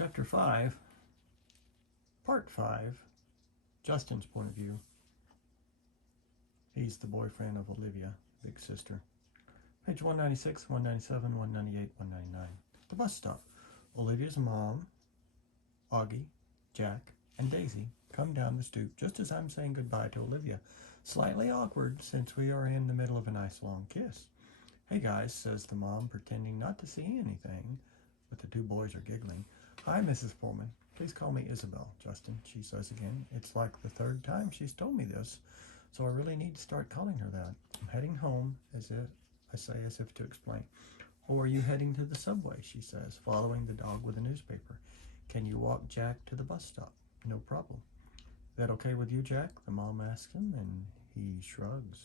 Chapter 5, Part 5, Justin's point of view. He's the boyfriend of Olivia, big sister. Page 196, 197, 198, 199. The bus stop. Olivia's mom, Augie, Jack, and Daisy come down the stoop just as I'm saying goodbye to Olivia. Slightly awkward since we are in the middle of a nice long kiss. Hey guys, says the mom, pretending not to see anything, but the two boys are giggling. Hi, Mrs. Pullman. Please call me Isabel, Justin, she says again. It's like the third time she's told me this, so I really need to start calling her that. I'm heading home, as if to explain. Or are you heading to the subway, she says, following the dog with a newspaper. Can you walk Jack to the bus stop? No problem. Is that okay with you, Jack? The mom asks him, and he shrugs.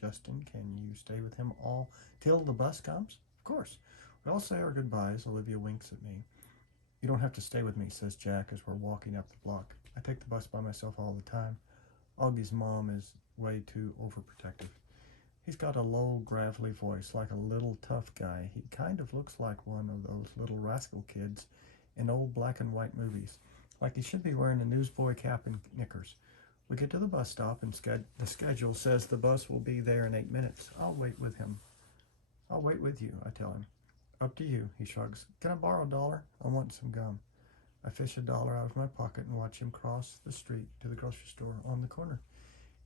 Justin, can you stay with him all till the bus comes? Of course. We all say our goodbyes. Olivia winks at me. You don't have to stay with me, says Jack as we're walking up the block. I take the bus by myself all the time. Augie's mom is way too overprotective. He's got a low, gravelly voice, like a little tough guy. He kind of looks like one of those little rascal kids in old black and white movies. Like he should be wearing a newsboy cap and knickers. We get to the bus stop and the schedule says the bus will be there in 8 minutes. I'll wait with him. I'll wait with you, I tell him. Up to you, he shrugs. Can I borrow $1? I want some gum. I fish $1 out of my pocket and watch him cross the street to the grocery store on the corner.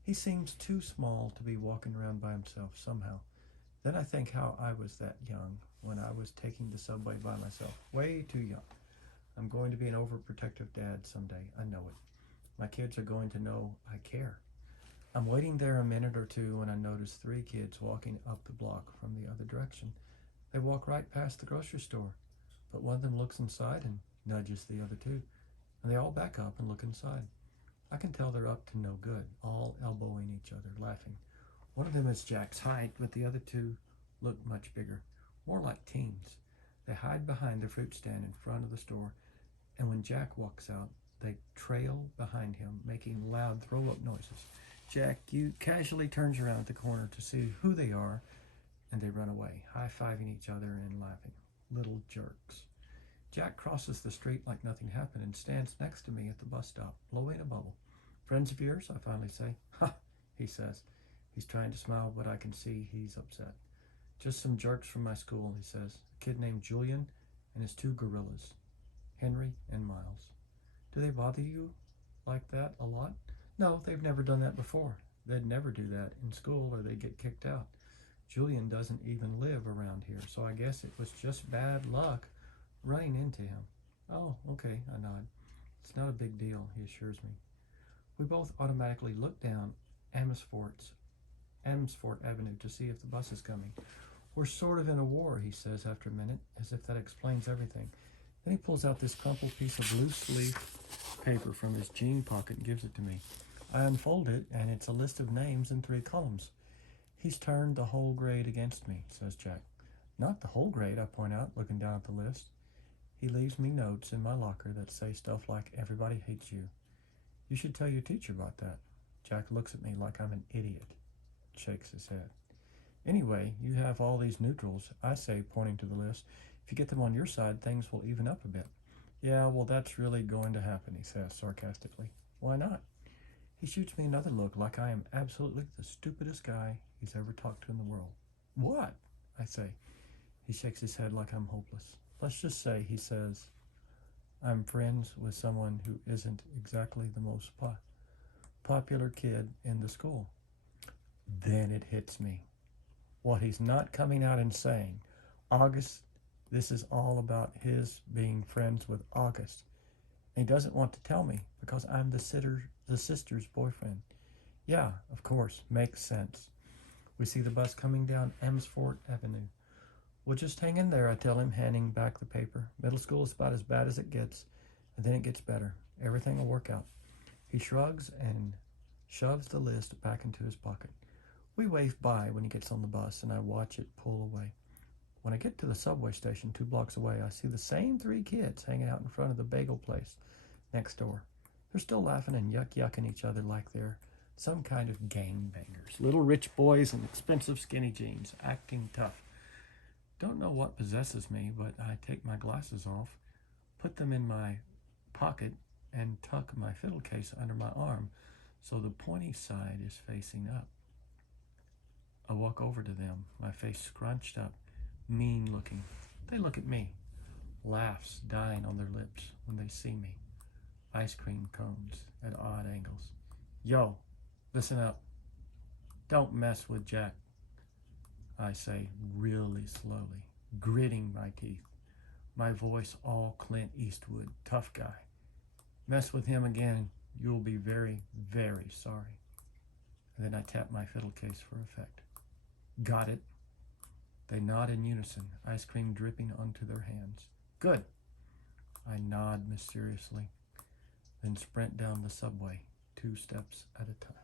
He seems too small to be walking around by himself somehow. Then I think how I was that young when I was taking the subway by myself. Way too young. I'm going to be an overprotective dad someday. I know it. My kids are going to know I care. I'm waiting there a minute or two when I notice 3 kids walking up the block from the other direction. They walk right past the grocery store, but one of them looks inside and nudges the other 2, and they all back up and look inside. I can tell they're up to no good, all elbowing each other, laughing. One of them is Jack's height, but the other 2 look much bigger, more like teens. They hide behind the fruit stand in front of the store, and when Jack walks out, they trail behind him, making loud throw-up noises. Jack casually turns around at the corner to see who they are, and they run away, high-fiving each other and laughing. Little jerks. Jack crosses the street like nothing happened and stands next to me at the bus stop, blowing a bubble. Friends of yours? I finally say. Ha, he says. He's trying to smile, but I can see he's upset. Just some jerks from my school, he says. A kid named Julian and his 2 gorillas, Henry and Miles. Do they bother you like that a lot? No, they've never done that before. They'd never do that in school or they'd get kicked out. Julian doesn't even live around here, so I guess it was just bad luck running into him. Oh, okay, I nod. It's not a big deal, he assures me. We both automatically look down Amesfort Avenue to see if the bus is coming. We're sort of in a war, he says after a minute, as if that explains everything. Then he pulls out this crumpled piece of loose leaf paper from his jean pocket and gives it to me. I unfold it, and it's a list of names in 3 columns. He's turned the whole grade against me, says Jack. Not the whole grade, I point out, looking down at the list. He leaves me notes in my locker that say stuff like, everybody hates you. You should tell your teacher about that. Jack looks at me like I'm an idiot, shakes his head. Anyway, you have all these neutrals, I say, pointing to the list. If you get them on your side, things will even up a bit. Yeah, well, that's really going to happen, he says sarcastically. Why not? He shoots me another look like I am absolutely the stupidest guy he's ever talked to in the world. What? I say. He shakes his head like I'm hopeless. Let's just say, he says, I'm friends with someone who isn't exactly the most popular kid in the school. Then it hits me. What he's not coming out and saying, August, this is all about his being friends with August. And he doesn't want to tell me because I'm the sister's boyfriend. Yeah, of course, makes sense. We see the bus coming down Amesfort Avenue. We'll just hang in there, I tell him, handing back the paper. Middle school is about as bad as it gets, and then it gets better. Everything will work out. He shrugs and shoves the list back into his pocket. We wave by when he gets on the bus, and I watch it pull away. When I get to the subway station 2 blocks away, I see the same 3 kids hanging out in front of the bagel place next door. They're still laughing and yucking each other like they're some kind of gangbangers. Little rich boys in expensive skinny jeans, acting tough. Don't know what possesses me, but I take my glasses off. put them in my pocket and tuck my fiddle case under my arm so the pointy side is facing up. I walk over to them, my face scrunched up, mean looking. They look at me, laughs dying on their lips when they see me. Ice cream cones at odd angles. Yo, listen up. Don't mess with Jack, I say really slowly, gritting my teeth. My voice all Clint Eastwood, tough guy. Mess with him again, you'll be very, very sorry. And then I tap my fiddle case for effect. Got it. They nod in unison, ice cream dripping onto their hands. Good. I nod mysteriously, then sprint down the subway, 2 steps at a time.